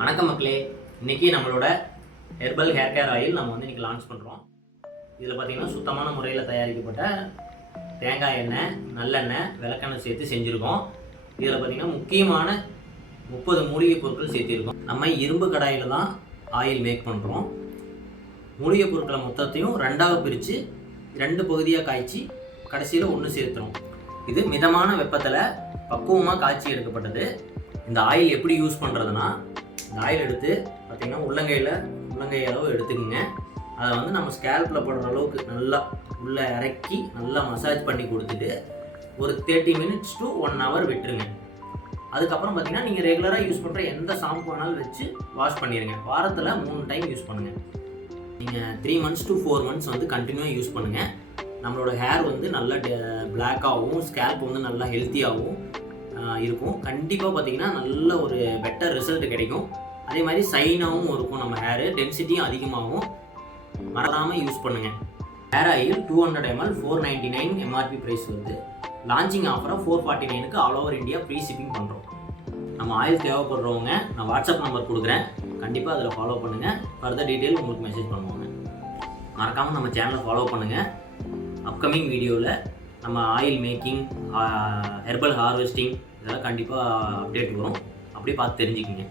வணக்கம் மக்களே, இன்றைக்கி நம்மளோட ஹெர்பல் ஹேர் கேர் ஆயில் நம்ம வந்து இன்றைக்கி லான்ச் பண்ணுறோம். இதில் பார்த்திங்கன்னா சுத்தமான முறையில் தயாரிக்கப்பட்ட தேங்காய் எண்ணெய், நல்லெண்ணெய், விளக்கெண்ணெய் சேர்த்து செஞ்சுருக்கோம். இதில் பார்த்திங்கன்னா முக்கியமான 30 மூலிகை பொருட்கள் சேர்த்திருக்கோம். நம்ம இரும்பு கடாயில் தான் ஆயில் மேக் பண்ணுறோம். மூலிகை பொருட்களை மொத்தத்தையும் 2ஆக பிரித்து 2 பகுதியாக காய்ச்சி கடைசியில் ஒன்று சேர்த்துறோம். இது மிதமான வெப்பத்தில் பக்குவமாக காய்ச்சி எடுக்கப்பட்டது. இந்த ஆயில் எப்படி யூஸ் பண்ணுறதுனா, இந்த ஆயில் எடுத்து பார்த்திங்கன்னா உள்ளங்கை அளவு எடுத்துக்கோங்க. அதை வந்து நம்ம ஸ்கேல்பில் போடுற அளவுக்கு நல்லா உள்ளே இறக்கி நல்லா மசாஜ் பண்ணி கொடுத்துட்டு ஒரு 30 minutes to 1 hour விட்டுருங்க. அதுக்கப்புறம் பார்த்திங்கன்னா நீங்கள் ரெகுலராக யூஸ் பண்ணுற எந்த ஷாம்பு வேணாலும் வச்சு வாஷ் பண்ணிடுங்க. வாரத்தில் 3 டைம் யூஸ் பண்ணுங்கள். நீங்கள் 3 months to 4 months வந்து கண்டினியூவாக யூஸ் பண்ணுங்கள். நம்மளோட ஹேர் வந்து நல்லா பிளாக்காகவும் ஸ்கேல்ப் வந்து நல்லா ஹெல்த்தியாகவும் இருக்கும். கண்டிப்பாக பார்த்திங்கன்னா நல்ல ஒரு பெட்டர் ரிசல்ட் கிடைக்கும். அதே மாதிரி சைனாகவும் இருக்கும். நம்ம ஹேரு டென்சிட்டியும் அதிகமாகவும். மறக்காமல் யூஸ் பண்ணுங்கள். Hair oil 200 ml 499 MRP price வந்து லான்ச்சிங் ஆஃபராக 449க்கு all over India free shipping பண்ணுறோம். நம்ம ஆயில் தேவைப்படுறவங்க நான் வாட்ஸ்அப் நம்பர் கொடுக்குறேன், கண்டிப்பாக அதில் ஃபாலோ பண்ணுங்கள். ஃபர்தர் டீட்டெயில் உங்களுக்கு மெசேஜ் பண்ணுவாங்க. மறக்காமல் நம்ம சேனலை ஃபாலோ பண்ணுங்கள். அப்கமிங் வீடியோவில் நம்ம ஆயில் மேக்கிங், ஹெர்பல் ஹார்வெஸ்டிங் இதெல்லாம் கண்டிப்பாக அப்டேட் வரும். அப்படியே பார்த்து தெரிஞ்சுக்கிங்க.